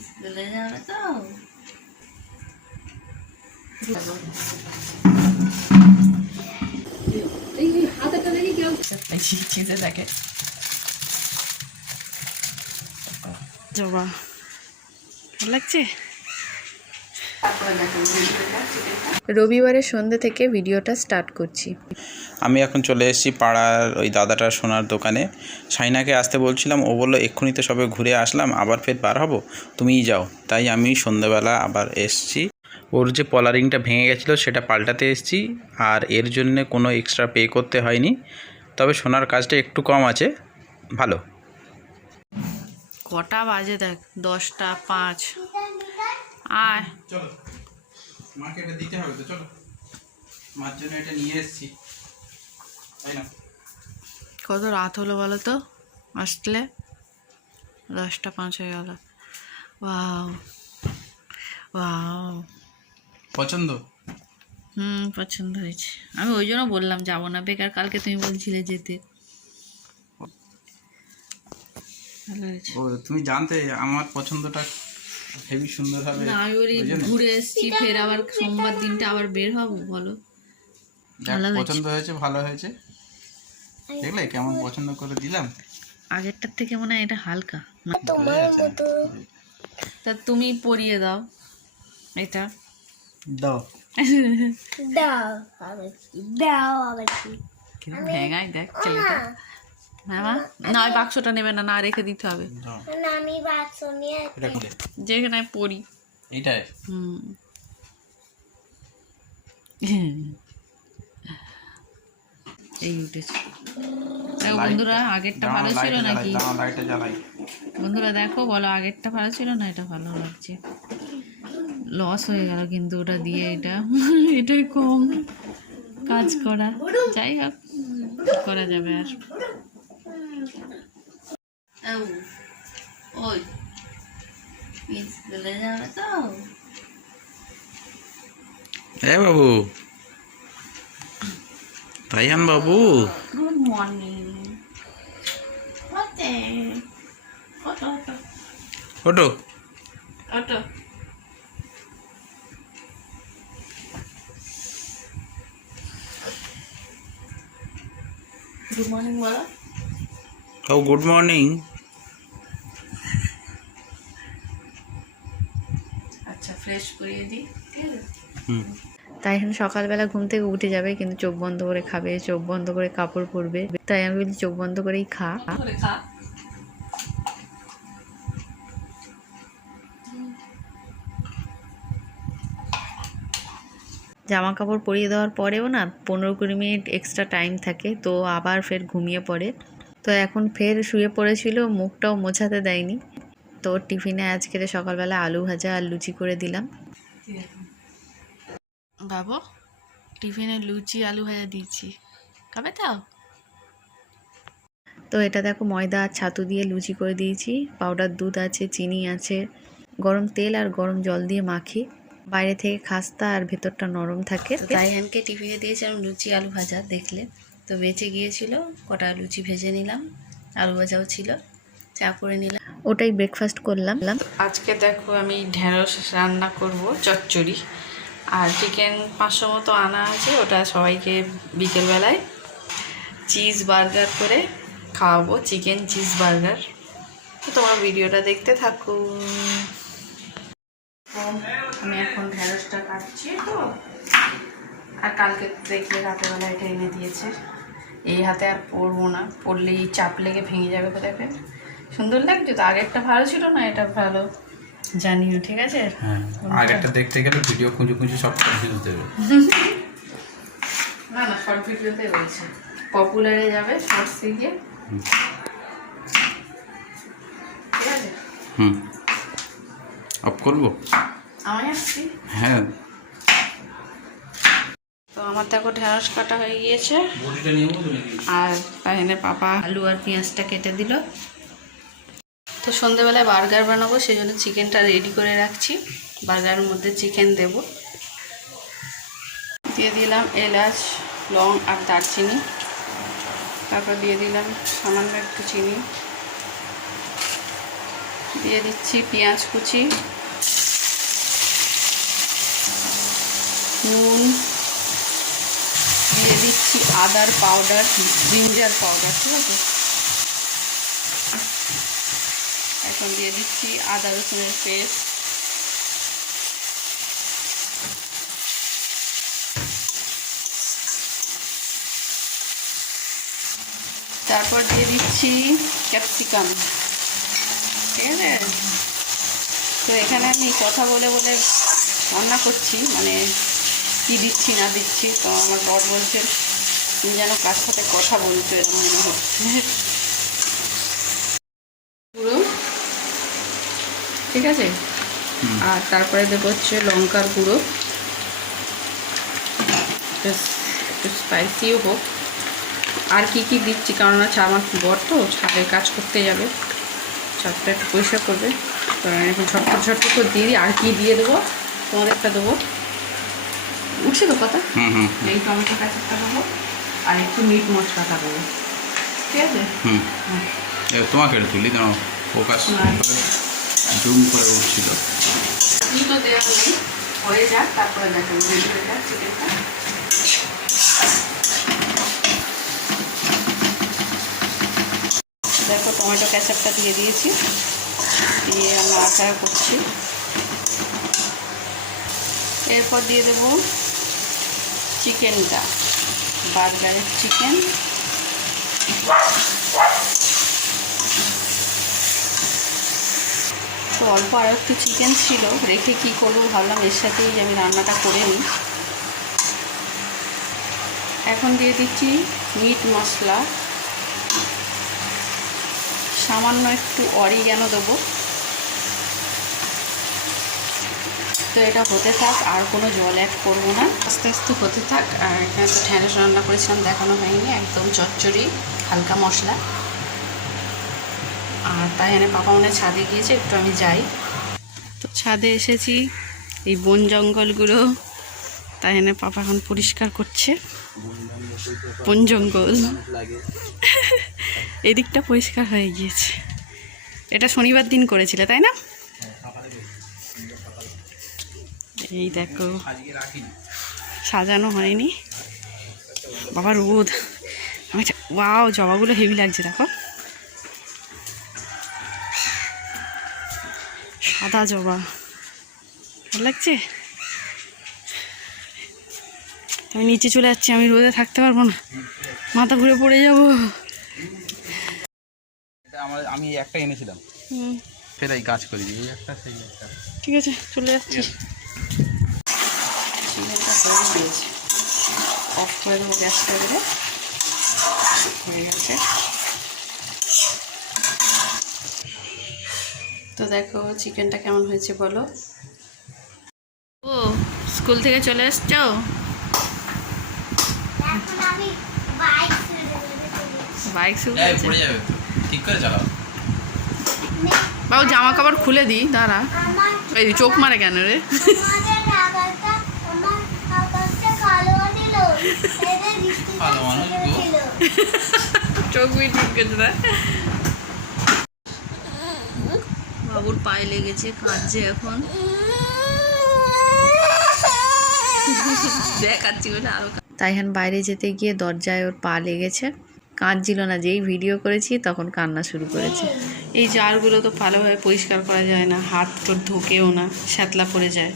স্কুলে যাবে তো থাকে জবা ভালো লাগছে রবিবারের সন্ধ্যে থেকে ভিডিওটা স্টার্ট করছি। আমি এখন চলে এসেছি পাড়ার ওই দাদাটার সোনার দোকানে। সাইনাকে আসতে বলছিলাম ও বলল এক্ষুনি তো সবে ঘুরে আসলাম আবার ফের বার হব? তুমিই যাও। তাই আমি সন্ধ্যেবেলা আবার এসছি। ওর যে পলারিংটা ভেঙে গেছিল সেটা পাল্টাতে এসেছি আর এর জন্যে কোনো এক্সট্রা পে করতে হয়নি। তবে সোনার কাজটা একটু কম আছে ভালো। কটা বাজে দেখ? দশটা পাঁচ। আয়। চলো। মাকে এটা দিতে হবে তো চলো। মার জন্য এটা নিয়ে এসেছি। তাই না? কত রাত হলো বলো তো? আসলে দশটা পাঁচ হয়ে গেল। Wow wow. পছন্দ? হুম পছন্দ হয়েছে। আমি ওই জন্য বললাম যাব না। বেকার কালকে তুমি বলছিলে যেতে। ও তুমি জানতে আমার পছন্দটা হেভি সুন্দর হবে না আমি বলি ঘুরে এসেছি ফের আবার সোমবার দিনটা আবার বের হব বলো। পছন্দ হয়েছে ভালো হয়েছে। দেখলে কেমন পছন্দ করে দিলাম। আগেরটার থেকে মনে হয় এটা হালকা। না। তা তুমি পরিয়ে দাও এটা। দাও। দাও দাও ভেঙাই দেখ ছেলেটা। মামা না ওই বাক্সটা নেবে না না রেখে দিতে হবে। না, আমি বাক্স নিয়ে যেখানে পড়ি। এইটাই হুম। এই উঠেছে। দেখো বন্ধুরা আগেরটা ভালো ছিল নাকি? দাও লাইটটা জ্বালাই। বন্ধুরা দেখো বলো আগেরটা ভালো ছিল না? এটা ভালো লাগছে। লস হয়ে গেল কিন্তু ওটা দিয়ে এটা। এটাই কম কাজ করা। যাই হোক করা যাবে আর। ওই স্কুলে যাবে তো এ বাবু তাইয়ান বাবু গুড মর্নিং ওতে অটো অটো ওটো অটো গুড মর্নিং বলো ও গুড মর্নিং ফ্রেশ করিয়ে দিই ঠিক আছে? তাই এখন সকালবেলা ঘুম থেকে উঠে যাবে কিন্তু চোখ বন্ধ করে খাবে চোখ বন্ধ করে কাপড় পরবে। তাই আমি বলি চোখ বন্ধ করেই খা। খা। জামা কাপড় পরিয়ে দেওয়ার পরেও না পনেরো কুড়ি মিনিট এক্সট্রা টাইম থাকে তো আবার ফের ঘুমিয়ে পড়ে। তো এখন ফের শুয়ে পড়েছিল মুখটাও মোছাতে দেয়নি। তো টিফিনে আজকে সকালবেলা আলু ভাজা আর লুচি করে দিলাম। বাবু টিফিনে লুচি আলু ভাজা দিয়েছি। খাবে তাও তো এটা দেখো ময়দা আর ছাতু দিয়ে লুচি করে দিয়েছি। পাউডার দুধ আছে চিনি আছে। গরম তেল আর গরম জল দিয়ে মাখি। বাইরে থেকে খাস্তা আর ভেতরটা নরম থাকে। তাই আনকে টিফিনে দিয়েছিলাম লুচি আলু ভাজা দেখলে। তো বেঁচে গিয়েছিল কটা লুচি ভেজে নিলাম। আলু ভাজাও ছিল। চা করে নিলাম। ওটাই ব্রেকফাস্ট করলাম। আজকে দেখো আমি ঢেঁড়স রান্না করব, চচ্চড়ি। আর চিকেন পাঁচশো মতো আনা আছে, ওটা সবাইকে বিকেলবেলায় চিজ বার্গার করে খাওয়াবো চিকেন চিজ বার্গার তোমার ভিডিওটা দেখতে থাকো। আমি এখন ঢেঁড়সটা কাটছি তো। আর কালকে দেখলে রাতেরবেলা এটা এনে দিয়েছে। এই হাতে আর পরবো না, পরলেই চাপ লেগে ভেঙে যাবে কোথায় সুন্দর লাগছে তো? আগেরটা ভালো ছিল না? এটা ভালো। জানিও ঠিক আছে? হ্যাঁ আগেরটা দেখতে গেলে ভিডিও খুঁজে খুঁজে সব কনফিউজ দেবে না না শর্ট ভিডিওতে রয়েছে পপুলারে যাবে শর্টসে গিয়ে ঠিক আছে? হুম। অফ করব? আমি আসছি হ্যাঁ। তো আমার দেখো ঢেঁড়স কাটা হয়ে গিয়েছে। আর তাহলে পাপা আলু আর পেঁয়াজটা কেটে দিল। তো সন্ধেবেলায় বার্গার বানাবো সেই জন্য চিকেনটা রেডি করে রাখছি। বার্গারের মধ্যে চিকেন দেব। দিয়ে দিলাম এলাচ, লং আর দারচিনি। তারপর দিয়ে দিলাম সামান্য একটু চিনি। দিয়ে দিচ্ছি পেঁয়াজ কুচি। নুন। দিয়ে দিচ্ছি আদার পাউডার জিঞ্জার পাউডার ঠিক আছে? এখন দিয়ে দিচ্ছি আদা রসুনের পেস্ট। তারপর দিয়ে দিচ্ছি ক্যাপসিকাম। ঠিক আছে? তো এখানে আমি কথা বলে বলে রান্না করছি মানে কি দিচ্ছি না দিচ্ছি, তো আমার বর বলছে, তুমি যেন কার সাথে কথা বলছো, এরকম মনে হচ্ছে পুরো ঠিক আছে? আর তারপরে দেবো হচ্ছে লঙ্কার গুঁড়ো। একটু স্পাইসিও হোক। আর কি কি দিচ্ছি? কারণ আছে আমার বর তো ছাদের কাজ করতে যাবে। ছাদটা একটু পরিষ্কার করবে। তো আমি এখন ঝটপট ঝটপট করে দিয়ে দিই। আর কি দিয়ে দেবো? তোমাদেরটা দেবো। উঠছে তো কথা হুম হুম এই টমেটো কাঁচাটা দেবো। আর একটু মিট মশলাটা দেবো। ঠিক আছে? হুম। এবার তোমাকে তুলি তোমার ফোকাস জুম করে উঠছিল। দেওয়া হয়ে যাক, তারপরে চিকেনটা দেখো। টমেটো ক্যাচাপটা দিয়ে দিয়েছি। দিয়ে আমরা আচার করছি। এরপর দিয়ে দেব চিকেনটা, বার্গারের চিকেন। তো অল্প আর একটু চিকেন ছিল। রেখে কি করব ভাবলাম এর সাথেই আমি রান্নাটা করে নিই। এখন দিয়ে দিচ্ছি মিট মশলা। সামান্য একটু অরি অরিগ্যানো দেবো। তো এটা হতে থাক, আর কোনো জল অ্যাড করব না। আস্তে আস্তে হতে থাক, আর এখানে তো ঢ্যাঁড়স রান্না করেছিলাম, দেখানো হয়নি। একদম চচ্চড়ি, হালকা মশলা। আর তাই এনে পাপা মনে ছাদে গিয়েছে, একটু আমি যাই। তো ছাদে এসেছি, এই বন জঙ্গলগুলো তাই এনে পাপা এখন পরিষ্কার করছে। বন জঙ্গল। এদিকটা পরিষ্কার হয়ে গিয়েছে। এটা শনিবার দিন করেছিলে, তাই না? এই দেখো, সাজানো হয়নি। বাবা রোদ। আমি ওয়াও, জবাগুলো হেভি লাগছে, দেখো। সাদা জবা। ভালো লাগছে? আমি নিচে চলে যাচ্ছি আমি রোদে থাকতে পারব না। মাথা ঘুরে পড়ে যাব। আমার আমি একটা এনেছিলাম। হুম, ফের এই কাজ করি এই একটা সেই একটা। ঠিক আছে চলে যাচ্ছি। অফ করে দেবো গ্যাসটা হয়ে গেছে। তো দেখো চিকেনটা কেমন হয়েছে বলো। ও স্কুল থেকে চলে এসছো? বাইক। ঠিক চালাও। বাবু জামা কাপড় খুলে দিই দাঁড়া। এই চোখ মারে কেন রে? আমাদের আকাশটা আমার আকাশটা কালো দিল এদের বৃষ্টি ভালো মানুষ গো। ছিল চোখ বই ঠিক বাবুর পায়ে লেগেছে কাঁদছে এখন। দেখাচ্ছি বলে আরও তাইহান বাইরে যেতে গিয়ে দরজায় ওর পা লেগেছে। কাঁদছিল না যেই ভিডিও করেছি তখন কান্না শুরু করেছে। এই জারগুলো তো ভালোভাবে পরিষ্কার করা যায় না হাত তো ঢোকেও না শ্যাতলা পড়ে যায়।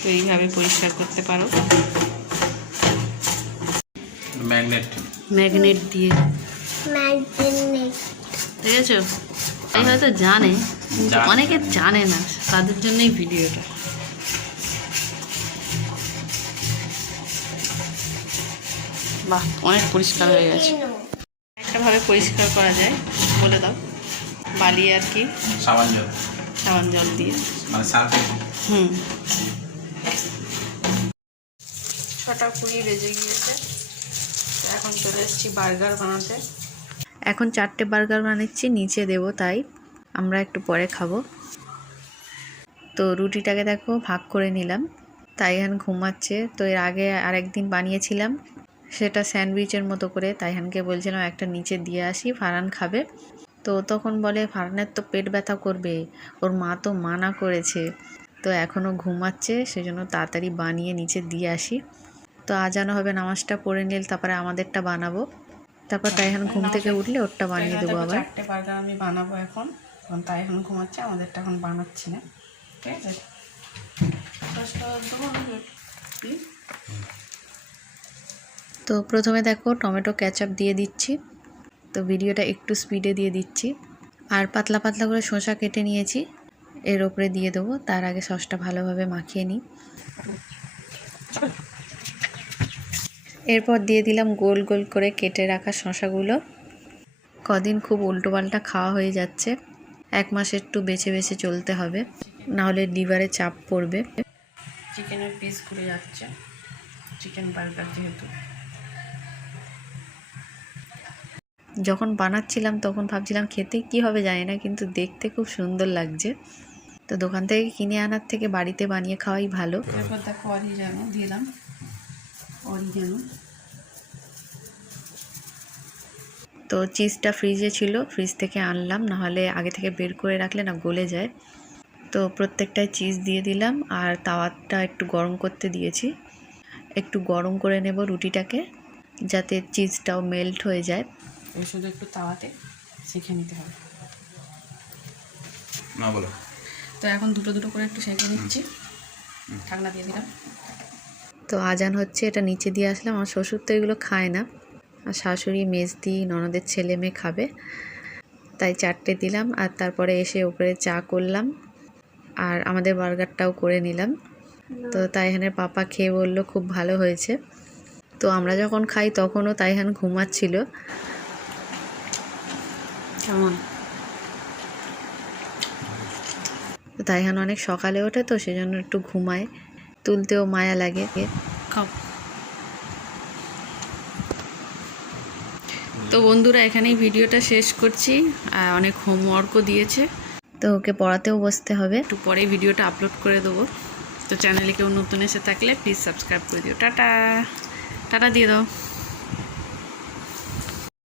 তো এইভাবে পরিষ্কার করতে পারো। ম্যাগনেট। ম্যাগনেট দিয়ে। ম্যাগনেট। ঠিক আছে এই হয়তো জানে কিন্তু অনেকে জানে না তাদের জন্যই ভিডিওটা। বাহ অনেক পরিষ্কার হয়ে গেছে। একটা ভাবে পরিষ্কার করা যায় বলে দাও। বালি আর কি? সাবান জল। সাবান জল দিয়ে। মানে হুম। ছটা কুড়ি বেজে গিয়েছে। এখন চলে এসেছি বার্গার বানাতে। এখন চারটে বার্গার বানাচ্ছি, নিচে দেবো তাই। আমরা একটু পরে খাব। তো রুটিটাকে দেখো, ভাগ করে নিলাম। তাইহান ঘুমাচ্ছে, তো এর আগে আরেকদিন বানিয়েছিলাম। সেটা স্যান্ডউইচের মতো করে তাইহানকে বলছিলাম, একটা নিচে দিয়ে আসি ফারান খাবে। তো তখন বলে ফারানের তো পেট ব্যথা করবে, ওর মা তো মানা করেছে। তো এখনও ঘুমাচ্ছে, সেজন্য তাড়াতাড়ি বানিয়ে নিচে দিয়ে আসি। তো আজানো হবে, নামাজটা পড়ে নিল, তারপরে আমাদেরটা বানাবো। তারপর তাই এখন ঘুম থেকে উঠলে ওরটা বানিয়ে দেবো আবার। চারটে বার্গার আমি বানাবো এখন। এখন ঘুমাচ্ছে আমাদেরটা এখন বানাচ্ছি না। ঠিক আছে? তো প্রথমে দেখো টমেটো ক্যাচাপ দিয়ে দিচ্ছি। তো ভিডিওটা একটু স্পিডে দিয়ে দিচ্ছি। আর পাতলা পাতলা করে শসা কেটে নিয়েছি। এর ওপরে দিয়ে দেবো। তার আগে সসটা ভালোভাবে মাখিয়ে নিই। এরপর দিয়ে দিলাম গোল গোল করে কেটে রাখা শশাগুলো কদিন খুব উল্টোপাল্টা খাওয়া হয়ে যাচ্ছে। এক মাস একটু বেছে বেছে চলতে হবে। নাহলে লিভারে চাপ পড়বে। চিকেনের পিস ঘুরে যাচ্ছে। চিকেন বার্গার যেহেতু। যখন বানাচ্ছিলাম তখন ভাবছিলাম খেতে কি হবে জানি না কিন্তু দেখতে খুব সুন্দর লাগছে। তো দোকান থেকে কিনে আনার থেকে বাড়িতে বানিয়ে খাওয়াই ভালো। এরপর দেখো অরিজানো দিলাম। অরিজানো তো চিজটা ফ্রিজে ছিল ফ্রিজ থেকে আনলাম নাহলে আগে থেকে বের করে রাখলে না গলে যায়। তো প্রত্যেকটায় চিজ দিয়ে দিলাম আর তাওয়াটা একটু গরম করতে দিয়েছি। একটু গরম করে নেব রুটিটাকে যাতে চিজটাও মেল্ট হয়ে যায়। ওই শুধু একটু তাওয়াতে শিখে নিতে হবে। না বলো। তো এখন দুটো দুটো করে একটু সেঁকে নিচ্ছি। ঠান্ডা দিয়ে দিলাম। তো আজান হচ্ছে এটা নিচে দিয়ে আসলাম আমার শ্বশুর তো এগুলো খায় না। আর শাশুড়ি মেজদি ননদের ছেলে মেয়ে খাবে। তাই চারটে দিলাম আর তারপরে এসে ওপরে চা করলাম আর আমাদের বার্গারটাও করে নিলাম। তো তাইহানের পাপা খেয়ে বলল খুব ভালো হয়েছে। তো আমরা যখন খাই তখনও তাইহান ঘুমাচ্ছিল। কেমন? তাইহান অনেক সকালে ওঠে তো সেজন্য একটু ঘুমায়। তুলতেও মায়া লাগে। তো বন্ধুরা এখানেই ভিডিওটা শেষ করছি। আর অনেক হোমওয়ার্কও দিয়েছে। তো ওকে পড়াতেও বসতে হবে। একটু পরেই ভিডিওটা আপলোড করে দেবো। তো চ্যানেলে কেউ নতুন এসে থাকলে প্লিজ সাবস্ক্রাইব করে দিও। টাটা। টাটা দিয়ে দাও।